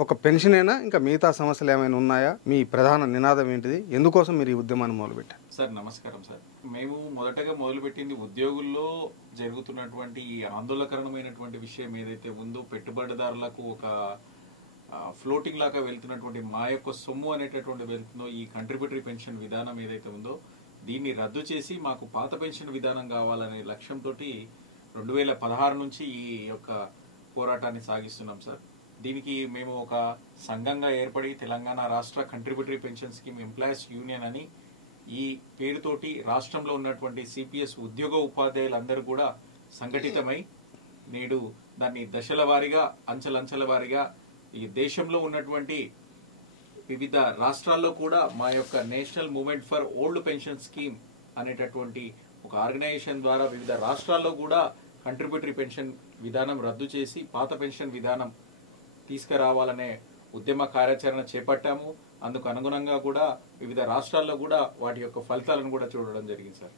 ఒక పెన్షనేనా ఇంకా మిగతా సమస్యలు ఏమైనా ఉన్నాయా? మీ ప్రధాన నినాదం ఏంటిది? ఎందుకోసం మీరు ఈ ఉద్యమాన్ని మొదలుపెట్టారు? సార్ నమస్కారం సార్. మేము మొదటగా మొదలుపెట్టింది ఉద్యోగుల్లో జరుగుతున్నటువంటి ఈ ఆందోళనకరమైనటువంటి విషయం ఏదైతే ఉందో, పెట్టుబడిదారులకు ఒక ఫ్లోటింగ్ లాగా వెళ్తున్నటువంటి మా యొక్క సొమ్ము అనేటటువంటి వెళ్తుందో ఈ కంట్రిబ్యూటరీ పెన్షన్ విధానం ఏదైతే ఉందో దీన్ని రద్దు చేసి మాకు పాత పెన్షన్ విధానం కావాలనే లక్ష్యంతో 2016 నుంచి ఈ యొక్క పోరాటాన్ని సాగిస్తున్నాం సార్. దీనికి మేము ఒక సంఘంగా ఏర్పడి తెలంగాణ రాష్ట్ర contributory pension scheme employees union అని ఈ పేరుతోటి రాష్ట్రంలో ఉన్నటువంటి సిపిఎస్ ఉద్యోగ ఉపాధ్యాయులందరూ కూడా సంఘటితమై నేడు దాన్ని దశల వారీగా అంచెలంచెల వారీగా ఈ దేశంలో ఉన్నటువంటి వివిధ రాష్ట్రాల్లో కూడా మా యొక్క national movement for old pension scheme అనేటటువంటి ఒక ఆర్గనైజేషన్ ద్వారా వివిధ రాష్ట్రాల్లో కూడా కంట్రిబ్యూటరీ పెన్షన్ విధానం రద్దు చేసి పాత పెన్షన్ విధానం తీసుకురావాలనే ఉద్యమ కార్యాచరణ చేపట్టాము. అందుకు అనుగుణంగా కూడా వివిధ రాష్ట్రాల్లో కూడా వాటి యొక్క ఫలితాలను కూడా చూడడం జరిగింది సార్.